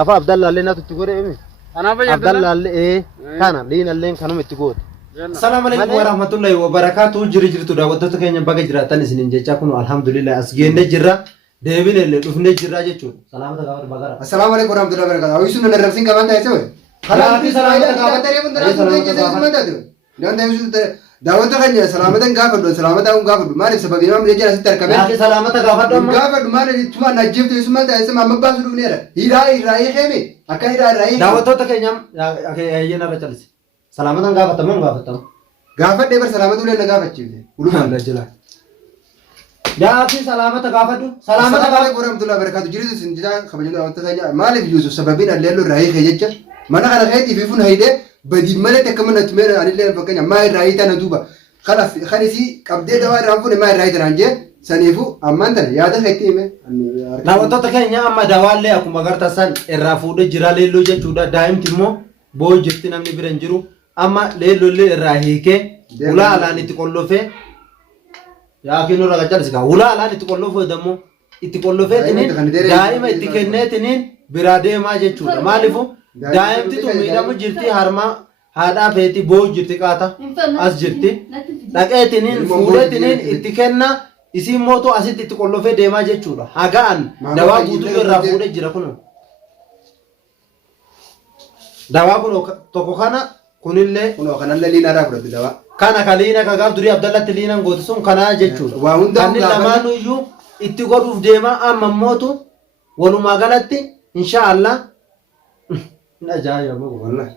afa abdalla lena tutugore emi ana ba abdalla kana lina len kanum ittigoot السلام عليكم ورحمة الله وبركاته جرجرتو دعوتك كأني بقى جراتني سنين جاء كونوا الحمد لله أسجين نجرا دهبين اللي دفن جرا جتشو سلامة كبار بقرا السلام عليكم ورحمة الله وبركاته أويسون نرفسين كمان ده يسوي خلاص في سلامة كبار تري بندر أسمع جزء اسمه ده ده لأن ده يسوي دعوتك كأني سلامة كافر دون سلامة أون كافر ما نفس سبب يوم رجع ستر كمان سلامة كافر دون كافر ما نفس ثم نجيب ده اسمه ده اسمه ما بقى سلوك نيرة هيراي خيمة أكاي راي دعوتك كأني أكاي ينا رجالس سلامة كافر تمام كافر تمام كافر ده بس سلامة ولا نكافر شيء ولو ما نجلا يا أخي سلامة كافر دون سلامة كافر ورحمة الله وبركاته جريدة سنجدا خبرنا دعوتك كأني ما له يوسف سببين اللي له راي خيجة ما نقدر خيتي في فن هيدا بدي ملة كمان نتمنى عن اللي فكنا ما راي تنا دوبا خلاص خليسي كبدة دواء رامفون ما راي ترانجة سنيفو أمان تنا يا ده خيتي مه دعوتك كأني أما دواء اللي أكو مغرت سان الرافود جرالي لوجة جودا دائم تيمو بوي جرتنا من برنجرو أما ليلو اللي راهيك ولا على نتقولوا فيه يا أخي نور رجال سكا ولا على نتقولوا فيه دمو يتقولوا فيه تنين دائما يتكلم تنين برادة ما جتشودا ما لفو دائما تتومي دمو جرتي هرما هذا فيتي بو جرتي كاتا أس جرتي لكن تنين فوله تنين يتكلم isi moto asitti itti qollofee deemaa jechuudha hagaan dawaa guutuu irraa fuudhee jira kun dawaa kun tokko kana kunillee kanallee liina irraa fudhatu dawaa kana kaliina kagaaf durii abdallatti liinan goote sun kanaa jechuudha waa hundaa kanneen lamaanuu iyyuu itti godhuuf deemaa amma mootu walumaa galatti inshaallah ajaa'iba wallahi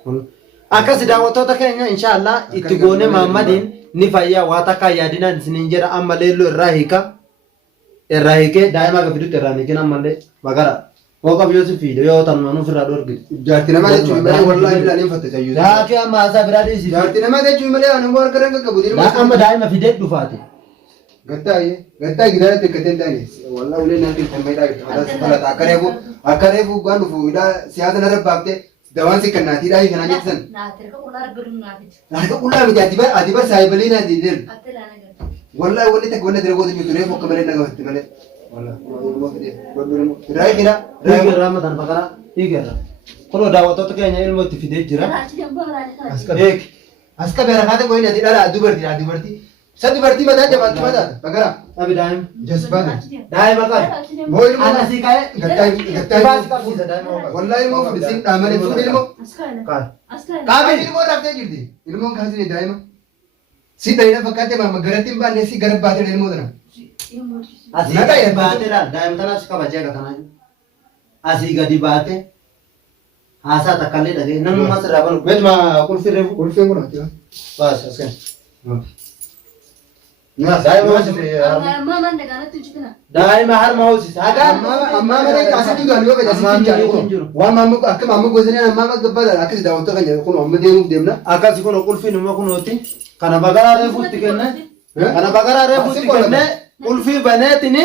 akkas daawwattoota keenya inshaallah itti goone Mahammadiin ni fayyaa waa takka yaadinaan isiniin jedha amma leelloo irraa hiikee daa'ima gafidutti irraa hiikin ammallee bagara Woka biyooti fiide yoo tan manuu firraa dhorgite. Jaarti namaa jechuun malee wallaahi ilaalee fatte sayyuu. Daakii amma haasaa biraa dhiisi. Jaarti namaa jechuun malee ani waan gara gara qabu dirma. Amma daa'ima fidee dhufaate. Gattaa gidaara xiqqateen taane wallaahi ulee naan xiqqaan maydhaa jirtu. Falata akka reefu waan dhufu siyaasa narra baaftee dawaan si kan naatii dhaayii kanaa jettisan. Harka qullaa miti ati bar saayibalii naati deemu. Wallaahi wanni takka wanna dira goota jirtu reefu akka malee nagafatte malee. Ramadan bakara igerra. Kalau daawwattoota keenya ilmoo itti fidee jira. Aska beera kaate qoyina ati dhala dubartii. Sa dubartii mataa jabaatti mataa bakara. Abi daa'im. Jasbaana. Daa'ima qaba. Moo ilmoo. Ana sii ka'ee. Gattaa. Wallahi ilmoo fudhisin dhaamanii fuudhi ilmoo. Qaamni ilmoo raftee jirti. Ilmoon kaasini daa'ima. Si ta'ina fakkaatee garatti hin baanne si gara baatee ilmoo tana. Asii gadi baatee laal daa'ima tanaas kabajee akka tanaa jiru. Asii gadi baatee haasaa takkaallee dhagee namummaa sirraa banu. Beekuma qulfiin reefu. Qulfiin kun ati baas askan. Daa'ima harma hoosisa. Ammaa malee kaasatti galu yoo fedhasitti jaalu. Waan maamma akka maamma gosanee maamma gabbaadhaan akkasii daawwattoota kan jedhu kun amma deemuuf deemna. Akkasi kun qulfiin immoo kunooti. Kana bagaraa reefuutti kenne. Kana bagaraa reefuutti kenne. Ulfii baneetini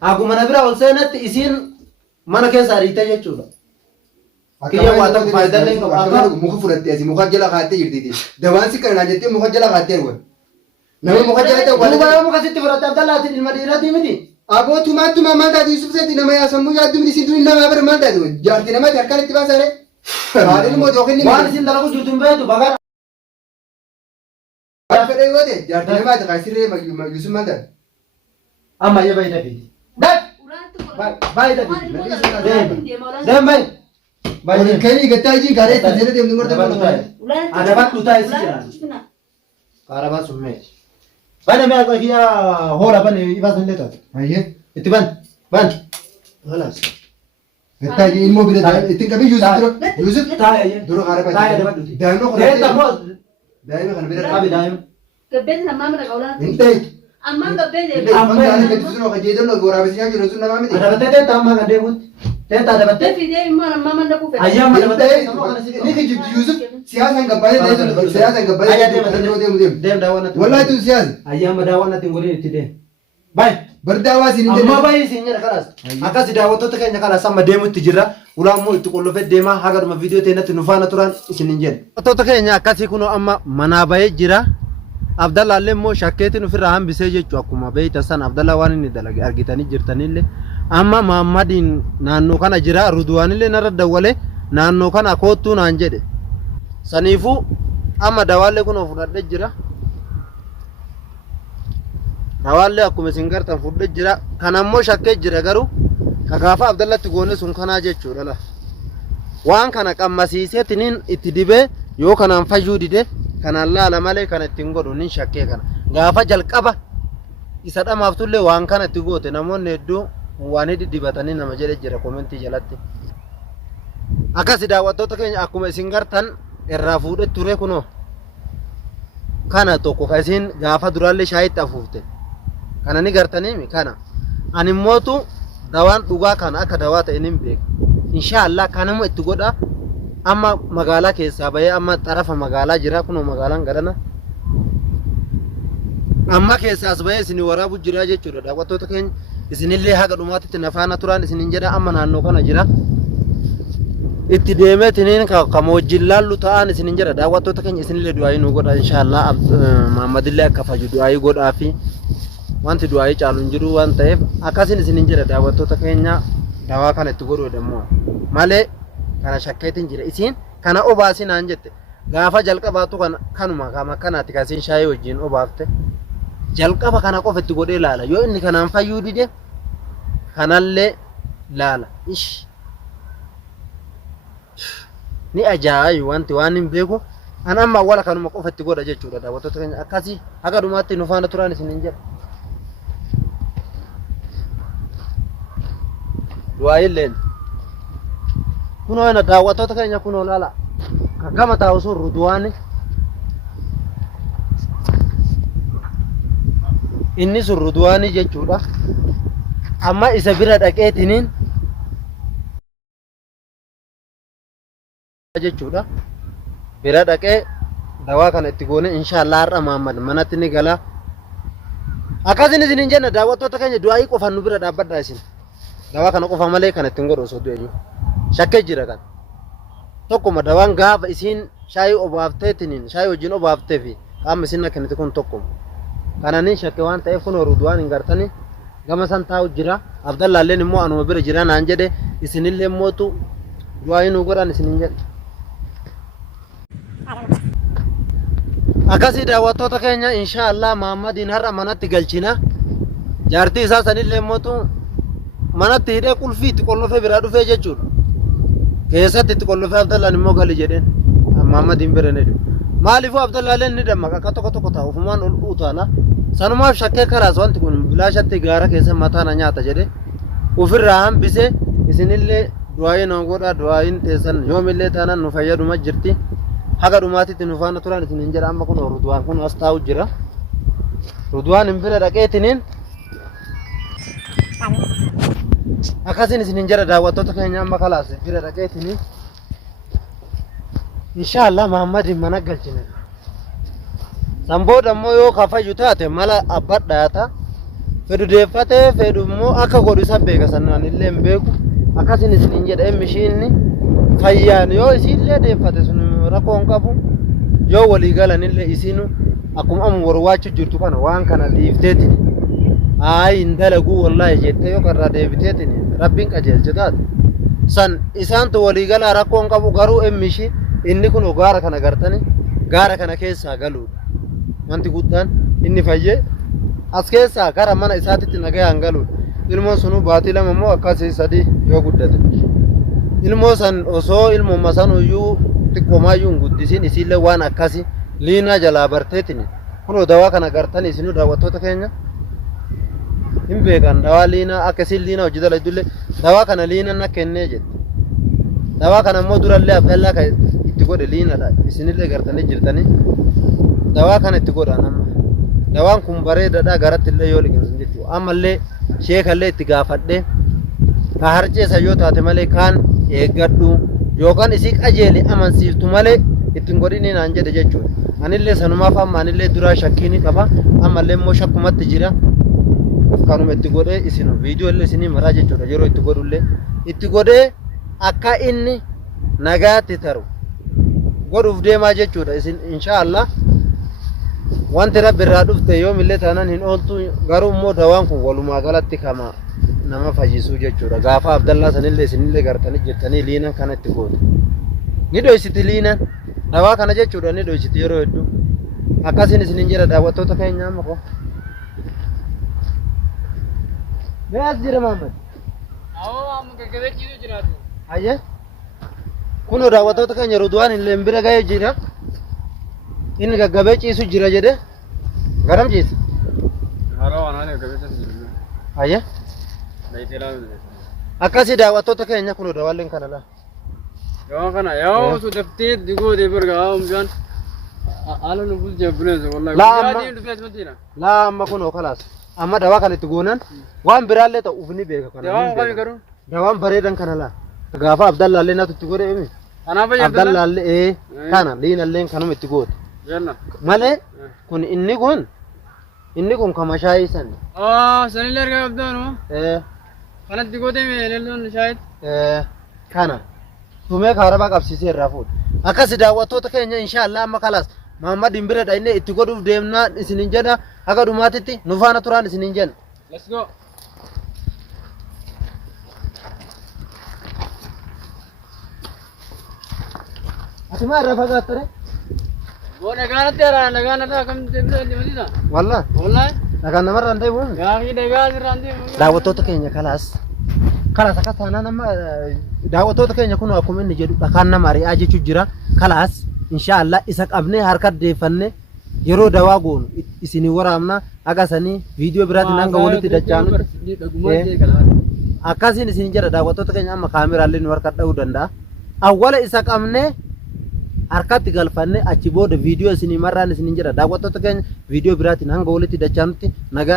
akkuma na bira ol seenatti isiin mana keessa ariitee jechuudha. Kiyya waa tokko faayidaan hin qabu. Akka muka fudhattee asii muka jala kaattee jirti. Dawaan si kana jettee muka jala kaattee argu. Nama muka jala ta'e wal duuba muka sitti fudhatte Abdallaatiin ilma dhiiratii miti. Abootumaatuma maal taate Yusuf seeti nama yaasammuu yaaddu miti si durii nama bira maal taate jaarti namaati harkaan itti baasare. Haadhiin mootii yookiin ni waan isin dalagu jirtu hin beektu bagara. Fedhee yoo ta'e jaarti namaati kaasirree Yusuf maal taate. Amma ya bai da bidi. Dai. Bai da bidi. Dem bai. Bai kai ga taji gare ta zai da mun gurta ba. Ada ba tuta isi jira. Karaba summe. Bana me ko kiya hola bane iba san leta. Ayye. Itiban. Ban. Khalas. Taji ilmo bi da itin kabi Yusuf ta ya. Duro karaba. Ta ya da ba tuti. Daimo ko. Daimo kan bi da. Abi daim. Gabbet na mamra kaula. Intai. Amma gabbet de. Amma ya ke tuno ka jedo no gora bisi yaji rasul nama miti. Ada batte ta amma kan debu. Teta ada batte. Te fide mana mama nda ku fe. Ayam ada batte. Ni ke jibdi Yusuf siyasan gabbane da siyasan gabbane. Dem dawana. Wallahi tu siyas. Ayam dawana tingori itti dem. Bai. Bardawa sin amma bai sin yara kalas. Akasi daawwattoota keenya kalas amma deemutti jirra. Ulaammoo itti qollofee deemaa hagaduma viidiyoo teenatti nu faana turan isinin jedhe. Daawwattoota keenya akkasii kunoo amma manaa bahee jira. Abdallah illee immoo shakkeetiin ofirraa hambisee jechuudha akkuma beektan san Abdallah waan inni dalage argitanii jirtanillee amma Mahammadiin naannoo kana jira Ruduwaanillee narra dawwale naannoo kana koottuu naan jedhe saniifuu amma dawaallee kun fudhadhee jira dawaallee akkuma isin gartan fudhadhee jira kan ammoo shakkee jira garuu ka gaafa Abdallatti goone sun kanaa jechuudha la waan kana qammasiiseetiniin itti dibee yoo kanaan fayyuu dide kanaan laala malee kana ittiin godhu nin shakkee kana gaafa jalqaba isa dhamaaftullee waan kana itti goote namoonni hedduu waan hidhi dibatanii nama jedhe jira komentii jalatti akkasi daawwattoota keenya akkuma isin gartan irraa fuudhe ture kunoo kana tokko ka isin gaafa duraallee shaayitti afuufte kana ni gartaniimi kana ani mootu dawaan dhugaa kana akka dawaa ta'e nin beeka inshaallah kanama itti godha amma magaalaa keessaa bahee amma xarafa magaalaa jira kunoo magaalaan gadana amma keessaas bahee isin waraabu jira jechuudha daawwattoota keenya isinillee haga dhumaatitti nafaana turaan isinin jedha amma naannoo kana jira itti deemeetiniin kamoojjiin laallu ta'an isinin jedha daawwattoota keenya isinillee du'aayii nu godha inshaallah Mahammadillee akka faju du'aayii godhaa fi wanti du'aayii caalu hin jiru waan ta'eef akkasin isinin jedha daawwattoota keenya dawaa kana itti godhu demmoo malee kana shakkeetiin jira isin kana obaasi naan jette gaafa jalqabaatu kanuma kama kanaati kasiin shaayii wajjin obaafte jalqaba kana qofa itti godhee laala yoo inni kanaan fayyuu dide kanallee laala ish ni ajaa'ibu wanti waan hin beeku an amma wala kanuma qofa itti godha jechuudha daawwattoota keenya akkasii haga dhumaatti nu faana turaan isinin jedha du'aayilleen kunoo ina daawwattoota keenya kunoo laala gama taa'u sun Ruduwaani inni sun Ruduwaani jechuudha amma isa bira dhaqeetiniin jechuudha bira dhaqee dawaa kana itti goone inshaallah har'a Mahammad manatti ni gala akkasin isinin jenna daawwattoota keenya du'aayii qofan nu bira dhaabbadhaa isin dawaa kana qofa malee kan ittiin godhu osoo du'e jiru shakkee jira kan tokkuma dawaan gaafa isin shaayii obaafteetiniin shaayii wajjin obaaftee fi qaama isin kennite kun tokkuma kananiin shakkee waan ta'eef kun Ruduwaan hin gartanii gama san taa'u jira Abdallaalleen immoo anuma bira jira naan jedhe isinillee mootu du'aayii nu godhan isinin jedhe akkasii daawwattoota keenya inshaallah Mahammadiin har'a manatti galchina jaartii isaa sanillee mootu manatti hidhee qulfii itti qollofee biraa dhufee jechuudha keessatti itti qollofee Abdallaan immoo gali jedheen Mahammadiin bira ne maaliifuu Abdallaalleen ni dammaqa akka tokko taa'u ufumaan ol utaala sanumaaf shakkee karaas wanti kun bilaashatti gaara keessa mataana nyaata jedhe ofirraa hambise isinillee du'aayii nu godha du'aayiin teessan yoomillee taanaan nu fayyaduma jirti haga dhumaatitti nu faana turaan isinin jedha amma kun Ruduwaan kun as taa'u jira Ruduwaan hin bira dhaqeetiniin akkasin isinin jedha daawwattoota keenya amma kalaas bira dhaqeetiniin inshaallah Mahammadiin mana galchine san booda immoo yoo kafayyu taate mala abbadhaata fedhu deeffatee fedhu immoo akka godhu isa beeka sannaan illee hin beeku akkasin isinin jedha emmishiinni fayyaan yoo isiillee deeffate sun rakkoon qabu yoo walii galanillee isinu akkuma amma warwaachu jirtu kana waan kana dhiifteetin hin dalaguu wallaahi jettee yoo karraa deebiteetin rabbiin qajeelche taate san isaantu walii galaa rakkoon qabu garuu emmishi inni kun gaara kana gartani gaara kana keessaa galuudha wanti guddaan inni fayyee as keessaa gara mana isaatitti nagayaan galuudha ilmoon sunu baatii lama immoo akkasii sadii yoo guddate ilmoo san osoo ilmooma san iyyuu xiqqoomayyuu hin guddisin isiillee waan akkasi liinaa jalaa barteetin kunoo dawaa kana gartani isinuu daawwattoota keenya hin beekan dawaa liinaa akkasiin liinaa hojii dalaydullee dawaa kana liinaa na kennee jette dawaa kana immoo durallee Abdallaa ka itti godhe liinaadha isinillee gartanii jirtanii dawaa kana itti godhan amma dawaan kun bareedaadha garatti illee yoo liqimsin jechuudha ammallee sheekallee itti gaafadhee ka harceessa yoo taate malee kaan eeggadhu yookaan isii qajeele amansiiftu malee ittiin godhini naan jedhe jechuudha anillee sanumaaf amma anillee duraa shakkiini qaba ammallee immoo shakkumatti jira kanuma itti godhee isinu viidiyoo illee isinii maraa jechuudha yeroo itti godhullee itti godhee akka inni nagaatti taru godhuuf deemaa jechuudha isin inshaallah wanti rabbi irraa dhufte yoomillee taanaan hin ooltu garuu immoo dawaan kun walumaa galatti kama nama fayyisuu jechuudha. Gaafa Abdallaa sanillee isinillee gartanii jettanii liinan kanatti goote. Ni dhoysiti liinan. Dawaa kana jechuudha ni dhoysiti yeroo hedduu. Akkasiin isinin jedha daawwattoota keenya amma ko. Beas jira Muhammad. amma gaggabee ciisu jiraatu. Ayye. Kunoo daawwattoota keenya Ridwaan illee bira ga'ee jira. Inni gaggabee ciisu jira jedhe. Garam ciisa? Haroo waan gaggabee ciisu jira. Ayye. Dayitee laalu. Akkasii daawwattoota keenya kunoo dawaalleen kana laa. Yoo kana yoo su daftee digoodee bargaa umjaan haala nuufus jabbinees wallahi. Yaadiin dhufee asumatti Laa amma kunoo kalaas. Amma dawaa kana itti goonan waan biraallee ta'uuf ni beeka kana. Dawaan kami garuu? Dawaan bareedan kana laa. Gaafa Abdallaallee natu itti godhe imi. Kanaaf fayyadamna. Abdallaallee kana liinallee kanuma itti goote. Jenna. Malee kun inni kun kamashaayii san. Sanillee argaa qabdaanu. Kanatti gootee leelloon shaayit. Kana tumee kaarabaa qabsiisee irraa fuudha. Akkasi daawwattoota keenya inshaallah amma kalaas Muhammad bira dhaynee itti godhuuf deemnaa isinin jedha akka dhumaatitti nu faana turaan isinin jenna. Let's go. Ati maa irraa fagaattare? Nagaanatti akkamitti deemsisa? Wallah. Wallahi. Nagaan namarraan deemuun. Gaafii nagaa asirraan deemu. Daawwattoota keenya kalaas akkas taanaan amma daawwattoota keenya kun akkuma inni jedhu dhakaan nama ari'aa jechuun jira. Kalaas inshaallah isa qabnee harka deeffannee yeroo dawaa goonu isinii waraabna agasanii viidiyoo biraatiin hanga walitti dachaanutti. Akkasiin isin jedha daawwattoota keenya amma kaameraallee nu harka dha'uu danda'a. Awwala isa qabnee harkatti galfannee achi booda viidiyoo isinii marraan isin jedha daawwattoota keenya viidiyoo biraatiin hanga walitti dachaanutti nagaa.